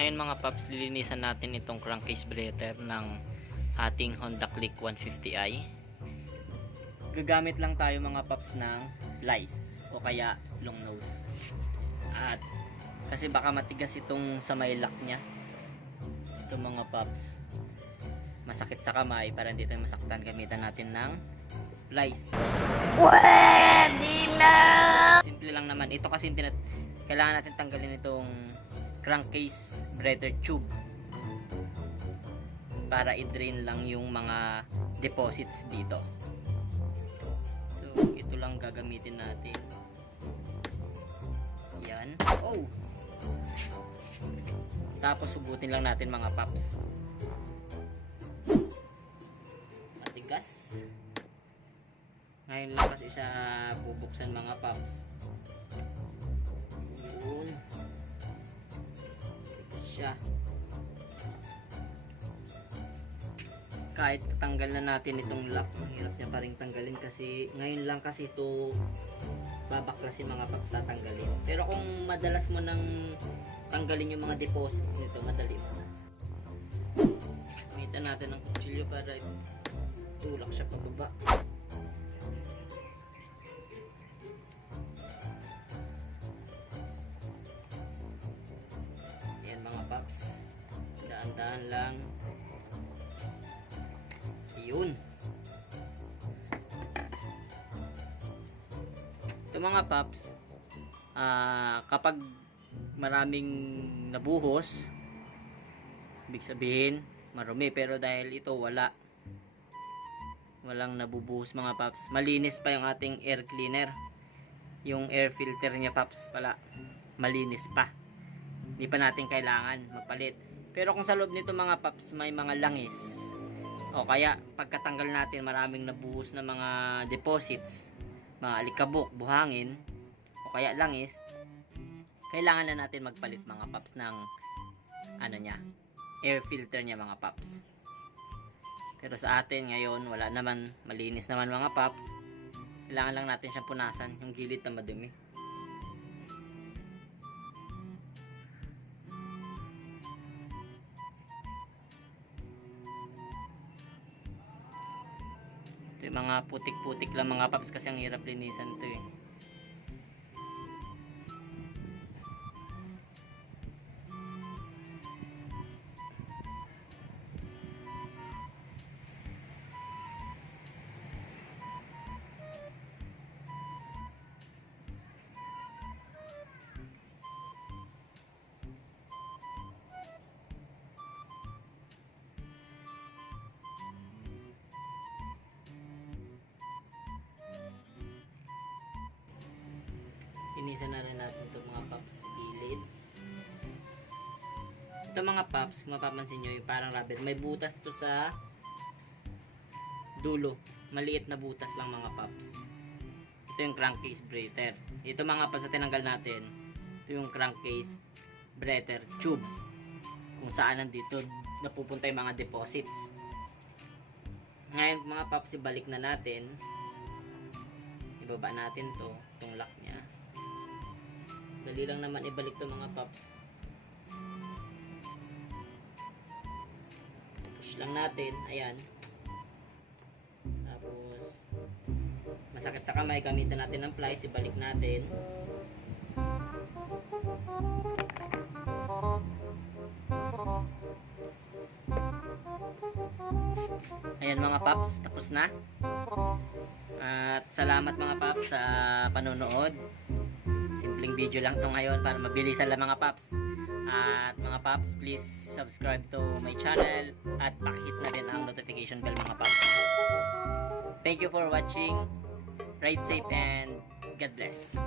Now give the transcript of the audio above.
Ngayon mga paps, lilinisan natin itong crankcase breather ng ating Honda Click 150i. Gagamit lang tayo mga paps ng lice o kaya long nose. At kasi baka matigas itong sa may lock nya. Ito mga paps, masakit sa kamay, para hindi tayo masaktan, gamitan natin ng lice. Pwede na! Simple lang naman. Ito kasi kailangan natin tanggalin itong crankcase breather tube para i-drain lang yung mga deposits dito. So ito lang gagamitin natin. Yan. Oh! Tapos subutin lang natin mga paps. Matigas. Ngayon lang kasi siya bubuksan mga paps. Yun. Siya. Kahit tanggal na natin itong lock, hirap niya pa rin tanggalin kasi ngayon lang kasi ito babaklasin mga paps, tatanggalin. Pero kung madalas mo nang tanggalin yung mga deposits nito, madali mo na. Gamitan natin ng kutsilyo para tulak siya pababa. Yan mga paps, daan-daan lang. Yun. Ito mga paps, kapag maraming nabuhos, ibig sabihin marumi, pero dahil ito walang nabubuhos mga paps, malinis pa yung ating air cleaner, yung air filter niya paps pala, malinis pa, hindi pa natin kailangan magpalit. Pero kung sa loob nito mga paps may mga langis, o kaya pagkatanggal natin maraming nabuhos na mga deposits, mga alikabok, buhangin, o kaya langis, kailangan na natin magpalit mga paps ng air filter niya mga paps. Pero sa atin ngayon wala naman, malinis naman mga paps. Kailangan lang natin siyang punasan yung gilid na madumi. Ito yung mga putik-putik lang mga paps kasi ang hirap linisan ito eh. Linisan na rin natin ito mga paps, gilid. Ito mga paps, kung mapapansin nyo, yung parang rubber, may butas to sa dulo, maliit na butas lang mga paps. Ito yung crankcase breather. Ito mga paps na tinanggal natin, ito yung crankcase breather tube, kung saan nandito napupunta yung mga deposits. Ngayon mga paps, ibalik na natin, ibaba natin to, itong lock nya. Dali lang naman ibalik to mga paps. Push lang natin, ayan. Tapos masakit sa kamay, gamitan natin ng plies, ibalik natin. Ayan mga paps, tapos na. At salamat mga paps sa panonood. Simpleng video lang to ngayon para mabilisan lang mga paps. At mga paps, please subscribe to my channel at pakihit na rin ang notification bell mga paps. Thank you for watching. Ride safe and God bless.